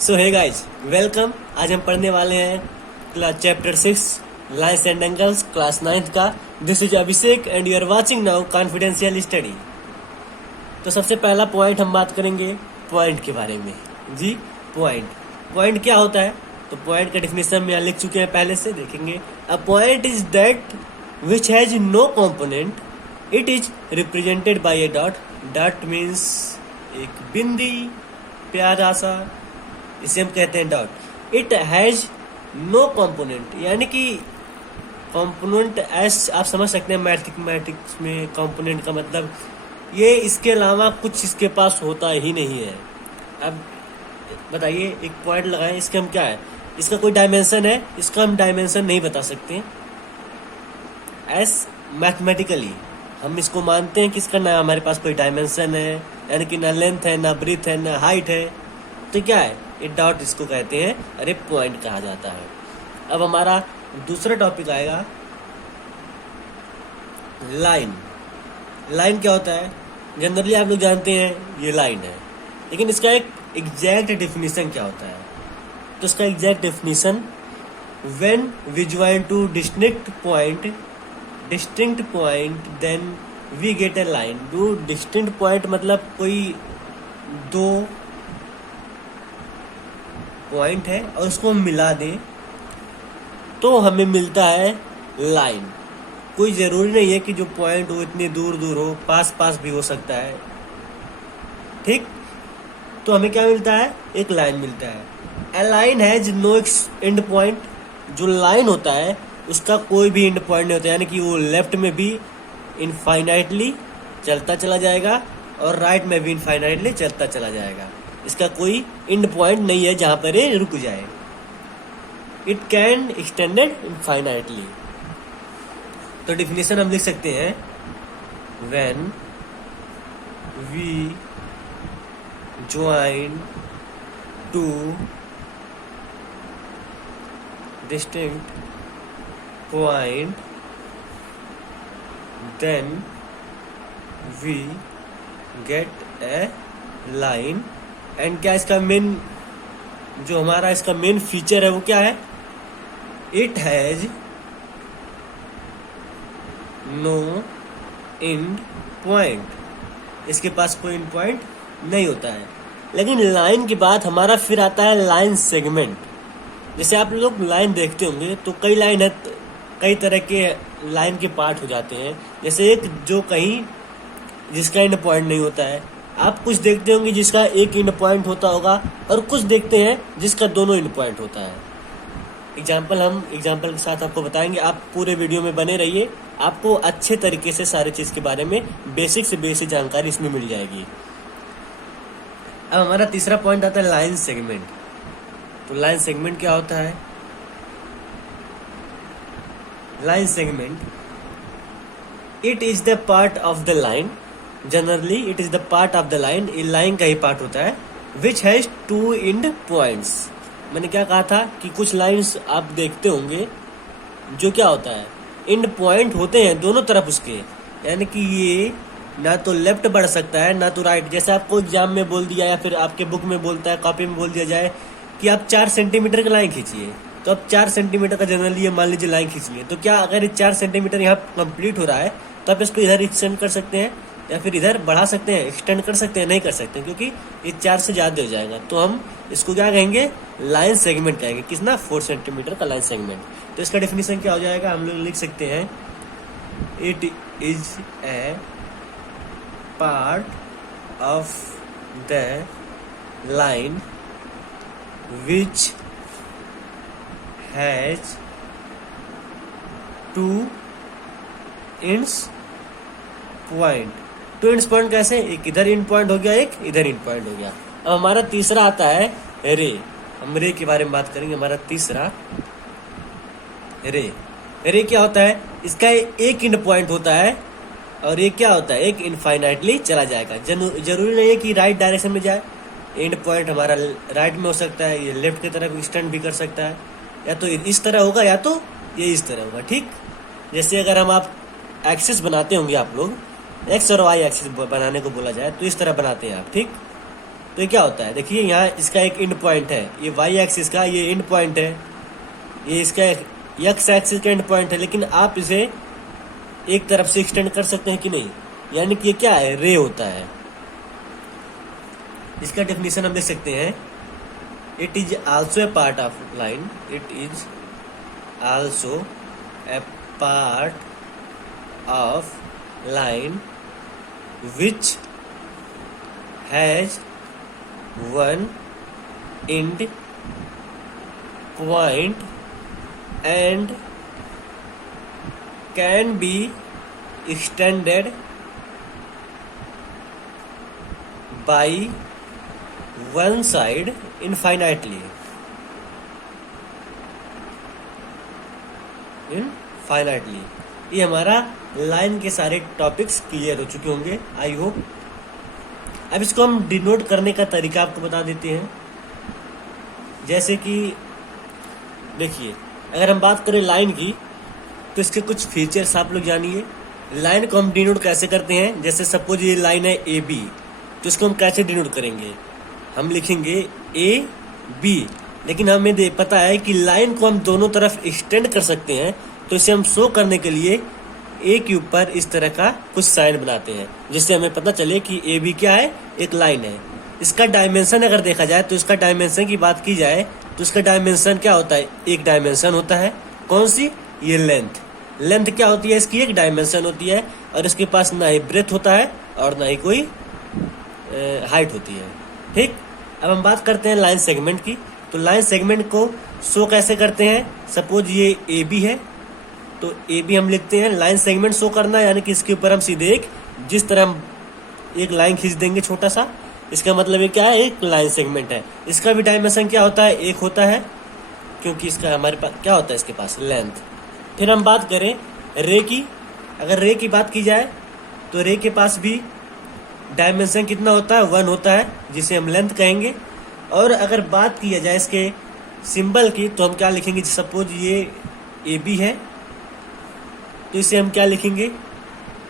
सो hey guys, welcome. आज हम पढ़ने वाले हैं class chapter 6 lines and angles class 9th का। This is Abhishek and you are watching now confidential study. तो सबसे पहला पॉइंट हम बात करेंगे पॉइंट के बारे में। जी, पॉइंट क्या होता है? तो पॉइंट का डिफिनेशन में यहाँ लिख चुके हैं, पहले से देखेंगे। A point is that which has no component, it is represented by a dot. Dot means एक बिंदी, प्यारा सा, इसे हम कहते हैं dot. It has no component, यानी कि कॉम्पोनेंट ऐसे आप समझ सकते हैं मैथमेटिक्स में कॉम्पोनेंट का मतलब ये इसके अलावा कुछ इसके पास होता ही नहीं है। अब बताइए, एक पॉइंट लगाएं, इसके हम क्या है, इसका कोई डायमेंशन है? इसका हम डायमेंशन नहीं बता सकते। एस मैथमेटिकली हम इसको मानते हैं कि इसका ना हमारे पास कोई डायमेंशन है, यानी कि ना लेंथ है, ना ब्रीथ है, ना हाइट है। तो क्या है? ये डॉट इसको कहते हैं, अरे पॉइंट कहा जाता है। अब हमारा दूसरा टॉपिक आएगा लाइन। लाइन क्या होता है? जनरली आप लोग जानते हैं ये लाइन है, लेकिन इसका एक एग्जैक्ट डेफिनेशन क्या होता है? तो इसका exact definition, when we join two distinct point then we get a line. दो डिस्टिंक्ट पॉइंट मतलब कोई दो पॉइंट है और उसको हम मिला दें तो हमें मिलता है लाइन। कोई ज़रूरी नहीं है कि जो पॉइंट हो इतने दूर दूर हो, पास पास भी हो सकता है, ठीक। तो हमें क्या मिलता है? एक लाइन मिलता है। A line has no end point. जो लाइन होता है उसका कोई भी एंड पॉइंट नहीं होता, यानी कि वो लेफ्ट में भी इनफाइनाइटली चलता चला जाएगा और राइट में भी इनफाइनाइटली चलता चला जाएगा। इसका कोई एंड पॉइंट नहीं है जहां पर ये रुक जाए। It can extended infinitely. तो डिफिनेशन हम लिख सकते हैं, when we join two distinct point then we get a line. And क्या इसका मेन, जो हमारा इसका मेन फीचर है वो क्या है? It has no end point. इसके पास कोई एंड पॉइंट नहीं होता है। लेकिन लाइन के बाद हमारा फिर आता है लाइन सेगमेंट। जैसे आप लोग लाइन देखते होंगे तो कई लाइन है, कई तरह के लाइन के पार्ट हो जाते हैं। जैसे एक जो कहीं जिसका एंड पॉइंट नहीं होता है, आप कुछ देखते होंगे जिसका एक एंड पॉइंट होता होगा, और कुछ देखते हैं जिसका दोनों एंड पॉइंट होता है। हम एग्जाम्पल के साथ आपको बताएंगे। आप पूरे वीडियो में बने रहिए, आपको अच्छे तरीके से सारे चीज के बारे में बेसिक से बेसिक जानकारी इसमें मिल जाएगी। अब हमारा तीसरा पॉइंट आता है लाइन सेगमेंट। तो लाइन सेगमेंट क्या होता है? Line segment, it is the part of the line, generally it is the part of the line, ये लाइन का ही पार्ट होता है, which has two end points. मैंने क्या कहा था कि कुछ लाइंस आप देखते होंगे जो क्या होता है, एंड पॉइंट होते हैं दोनों तरफ उसके, यानी कि ये ना तो लेफ्ट बढ़ सकता है ना तो राइट। जैसे आपको एग्जाम में बोल दिया या फिर आपके बुक में बोलता है, कॉपी में बोल दिया जाए कि आप 4 सेंटीमीटर का लाइन खींचिए, तो आप 4 सेंटीमीटर का जनरली ये मान लीजिए लाइन खींच लिए। तो क्या अगर ये 4 सेंटीमीटर यहाँ कंप्लीट हो रहा है तो आप इसको इधर एक्सटेंड कर सकते हैं या फिर इधर बढ़ा सकते हैं, एक्सटेंड कर सकते हैं? नहीं कर सकते, क्योंकि ये 4 से ज़्यादा हो जाएगा। तो हम इसको क्या कहेंगे? लाइन सेगमेंट कहेंगे। कितना? 4 सेंटीमीटर का लाइन सेगमेंट। तो इसका डेफिनेशन क्या हो जाएगा? हम लोग लिख सकते हैं, it is a part of the line which has two ends point. Two ends point कैसे? एक इधर एंड पॉइंट हो गया, एक इधर एंड पॉइंट हो गया। अब हमारा तीसरा आता है रे। हम रे के बारे में बात करेंगे। हमारा तीसरा रे क्या होता है? इसका एक एंड पॉइंट होता है और ये क्या होता है? एक इनफाइनाइटली चला जाएगा। जरूरी नहीं है कि राइट डायरेक्शन में जाए। एंड पॉइंट हमारा राइट में हो सकता है, ये लेफ्ट की तरफ एक्सटेंड भी कर सकता है, या तो इस तरह होगा या तो ये इस तरह होगा, ठीक। जैसे अगर हम आप एक्सिस बनाते होंगे, आप लोग एक्स और वाई एक्सिस बनाने को बोला जाए तो इस तरह बनाते हैं आप, ठीक। तो ये क्या होता है, देखिए यहाँ इसका एक एंड पॉइंट है, ये वाई एक्सिस का ये एंड पॉइंट है, ये इसका एक्स एक्सिस का एंड पॉइंट है, लेकिन आप इसे एक तरफ से एक्सटेंड कर सकते हैं कि नहीं, यानी कि ये क्या है, रे होता है। इसका डेफिनेशन हम देख सकते हैं, it is also a part of line, it is also a part of line which has one end point and can be extended by one side infinitely. ये हमारा लाइन के सारे टॉपिक्स क्लियर हो चुके होंगे, आई होप। अब इसको हम डिनोट करने का तरीका आपको बता देते हैं। जैसे कि देखिए, अगर हम बात करें लाइन की, तो इसके कुछ फीचर्स आप लोग जानिए। लाइन को हम डिनोट कैसे करते हैं, जैसे सपोज ये लाइन है ए बी, तो इसको हम कैसे डिनोट करेंगे, हम लिखेंगे ए बी, लेकिन हमें पता है कि लाइन को हम दोनों तरफ एक्सटेंड कर सकते हैं, तो इसे हम शो करने के लिए ए के ऊपर इस तरह का कुछ साइन बनाते हैं, जिससे हमें पता चले कि ए बी क्या है, एक लाइन है। इसका डायमेंशन अगर देखा जाए, तो इसका डायमेंशन की बात की जाए तो इसका डायमेंशन क्या होता है, एक डायमेंशन होता है। कौन सी, ये लेंथ क्या होती है, इसकी एक डायमेंशन होती है, और इसके पास ना ही ब्रेथ होता है और ना ही कोई हाइट होती है। ठीक, अब हम बात करते हैं लाइन सेगमेंट की। तो लाइन सेगमेंट को शो कैसे करते हैं, सपोज ये ए बी है, तो ए बी हम लिखते हैं, लाइन सेगमेंट शो करना है, यानी कि इसके ऊपर हम सीधे जिस तरह हम एक लाइन खींच देंगे छोटा सा, इसका मतलब ये क्या है, एक लाइन सेगमेंट है। इसका भी डायमेंशन क्या होता है, एक होता है, क्योंकि इसका हमारे पास क्या होता है, इसके पास लेंथ। फिर हम बात करें रे की, अगर रे की बात की जाए तो रे के पास भी डायमेंशन कितना होता है, 1 होता है, जिसे हम लेंथ कहेंगे। और अगर बात की जाए इसके सिंबल की, तो हम क्या लिखेंगे, सपोज ये ए बी है, तो इसे हम क्या लिखेंगे,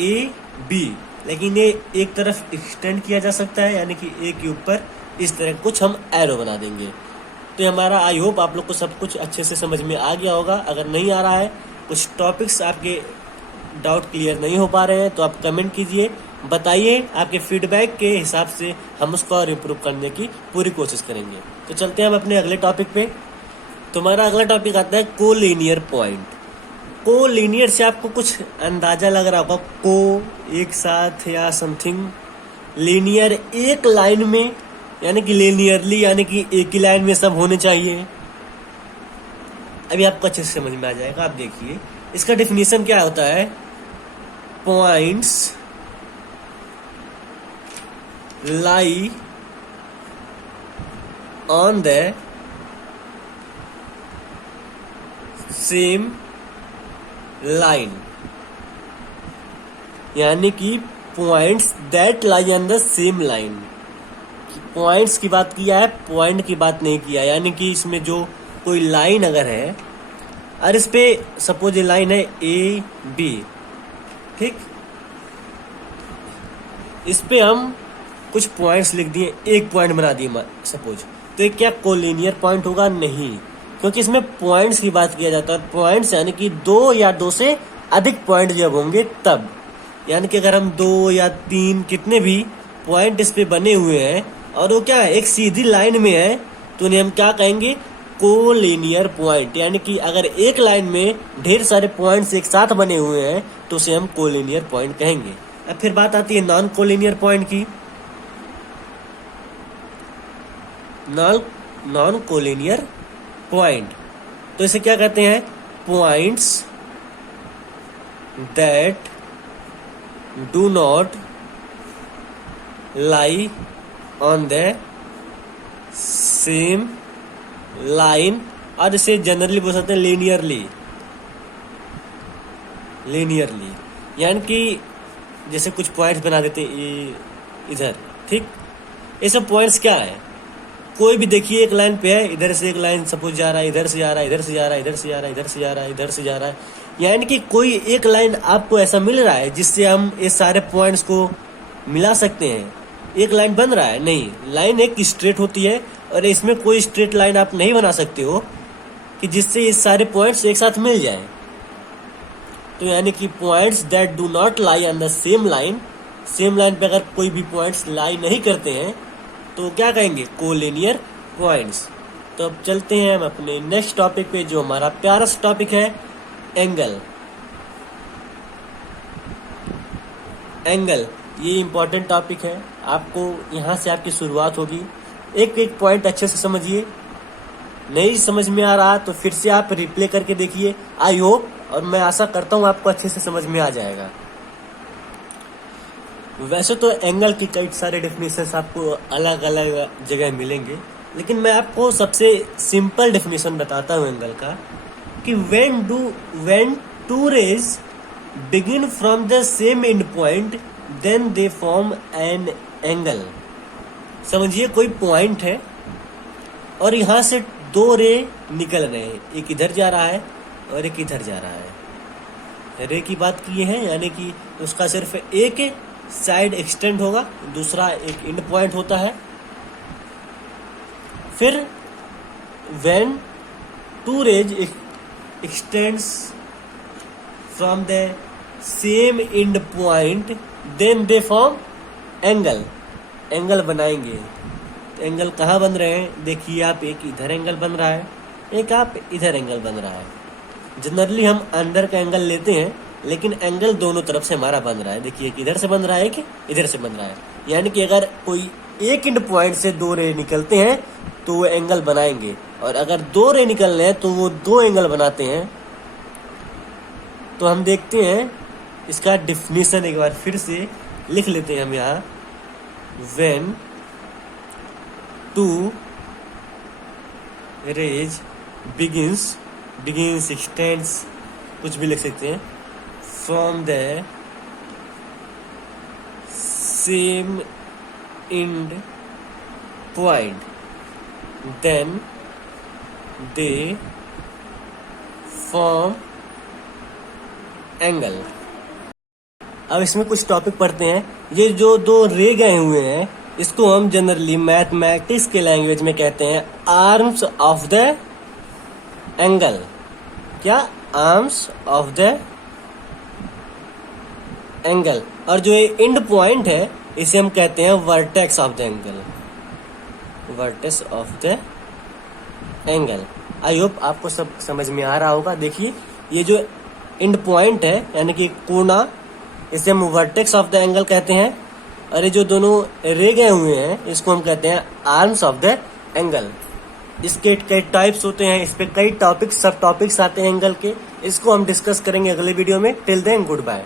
ए बी, लेकिन ये एक तरफ एक्सटेंड किया जा सकता है, यानी कि ए के ऊपर इस तरह कुछ हम एरो बना देंगे। तो ये हमारा, आई होप आप लोग को सब कुछ अच्छे से समझ में आ गया होगा। अगर नहीं आ रहा है, कुछ टॉपिक्स आपके डाउट क्लियर नहीं हो पा रहे हैं, तो आप कमेंट कीजिए, बताइए, आपके फीडबैक के हिसाब से हम उसको और इम्प्रूव करने की पूरी कोशिश करेंगे। तो चलते हैं हम अपने अगले टॉपिक पे। तो हमारा अगला टॉपिक आता है कोलिनियर पॉइंट। कोलिनियर से आपको कुछ अंदाजा लग रहा होगा, को एक साथ या समथिंग, लीनियर एक लाइन में, यानी कि लीनियरली, यानी कि एक ही लाइन में सब होने चाहिए। अभी आपको अच्छे से समझ में आ जाएगा, आप देखिए इसका डेफिनेशन क्या होता है, points lie on the same line, यानी कि points that lie on the same line. Points की बात किया है, पॉइंट की बात नहीं किया, यानी कि इसमें जो कोई लाइन अगर है, और इस पे सपोज ये लाइन है ए बी, ठीक, इस पे हम कुछ पॉइंट्स लिख दिए, एक पॉइंट बना दिए सपोज, तो ये क्या कोलिनियर पॉइंट होगा, नहीं, क्योंकि इसमें पॉइंट्स की बात किया जाता है। पॉइंट्स यानी कि 2 या 2 से अधिक पॉइंट जब होंगे तब, यानी कि अगर हम 2 या 3 कितने भी पॉइंट इस पे बने हुए हैं और वो क्या है, एक सीधी लाइन में है, तो उन्हें हम क्या कहेंगे, कोलिनियर पॉइंट। यानी कि अगर एक लाइन में ढेर सारे पॉइंट्स एक साथ बने हुए हैं तो उसे हम कोलिनियर पॉइंट कहेंगे। अब फिर बात आती है नॉन कोलिनियर पॉइंट की। नॉन कोलिनियर पॉइंट, तो इसे क्या कहते हैं, points that do not lie on the same line, और इसे जनरली बोल सकते हैं लीनियरली। यानी कि जैसे कुछ पॉइंट्स बना देते इधर, ठीक, ये सब पॉइंट्स क्या है, कोई भी देखिए एक लाइन पे है, इधर से एक लाइन सपोज जा रहा है, इधर से जा रहा है, इधर से जा रहा है, इधर से जा रहा है, इधर से जा रहा है, इधर से जा रहा है, यानी कि कोई एक लाइन आपको ऐसा मिल रहा है जिससे हम इस सारे पॉइंट्स को मिला सकते हैं। एक लाइन बन रहा है? नहीं, लाइन एक स्ट्रेट होती है और इसमें कोई स्ट्रेट लाइन आप नहीं बना सकते हो कि जिससे ये सारे पॉइंट्स एक साथ मिल जाएं। तो यानी कि points that do not lie on the same line पे अगर कोई भी पॉइंट्स लाई नहीं करते हैं तो क्या कहेंगे? Collinear points. तो अब चलते हैं हम अपने नेक्स्ट टॉपिक पे, जो हमारा प्यारा सा टॉपिक है एंगल। एंगल ये इंपॉर्टेंट टॉपिक है, आपको यहाँ से आपकी शुरुआत होगी। एक एक पॉइंट अच्छे से समझिए, नहीं समझ में आ रहा तो फिर से आप रिप्ले करके देखिए। आई होप और मैं आशा करता हूँ आपको अच्छे से समझ में आ जाएगा। वैसे तो एंगल की कई सारे डेफिनेशंस आपको अलग अलग जगह मिलेंगे, लेकिन मैं आपको सबसे सिंपल डेफिनेशन बताता हूँ एंगल का कि when two rays begin from the same end point then they form an angle। समझिए कोई पॉइंट है और यहाँ से दो रे निकल रहे हैं, एक इधर जा रहा है और एक इधर जा रहा है। रे की बात की है, यानी कि उसका सिर्फ एक साइड एक्सटेंड होगा, दूसरा एक एंड पॉइंट होता है। फिर when two rays extends from the same end point then they form angle। Angle बनाएंगे तो एंगल कहाँ बन रहे हैं? देखिए आप, एक इधर एंगल बन रहा है, एक आप इधर एंगल बन रहा है। जनरली हम अंदर का एंगल लेते हैं, लेकिन एंगल दोनों तरफ से हमारा बन रहा है। देखिए एक इधर से बन रहा है, एक इधर से बन रहा है, यानी कि अगर कोई एक एंड पॉइंट से दो रे निकलते हैं तो वो एंगल बनाएंगे, और अगर दो रे निकल रहे हैं तो वो दो एंगल बनाते हैं। तो हम देखते हैं इसका डिफिनीशन एक बार फिर से लिख लेते हैं हम यहाँ। when two rays begins extends, कुछ भी लिख सकते हैं, from the same end point then they form angle। अब इसमें कुछ टॉपिक पढ़ते हैं। ये जो दो रे गए हुए हैं इसको हम जनरली मैथमेटिक्स के लैंग्वेज में कहते हैं आर्म्स ऑफ द एंगल। क्या? Arms of the angle. और जो ये एंड पॉइंट है इसे हम कहते हैं vertex of the angle. Vertex of the angle. I hope आपको सब समझ में आ रहा होगा। देखिए ये जो एंड पॉइंट है यानी कि कोना, इसे हम वर्टेक्स ऑफ द एंगल कहते हैं, और ये जो दोनों रे गए हुए हैं इसको हम कहते हैं आर्म्स ऑफ द एंगल। इसके कई टाइप्स होते हैं, इस पे कई टॉपिक्स सब टॉपिक्स आते हैं एंगल के, इसको हम डिस्कस करेंगे अगले वीडियो में। Till then good bye.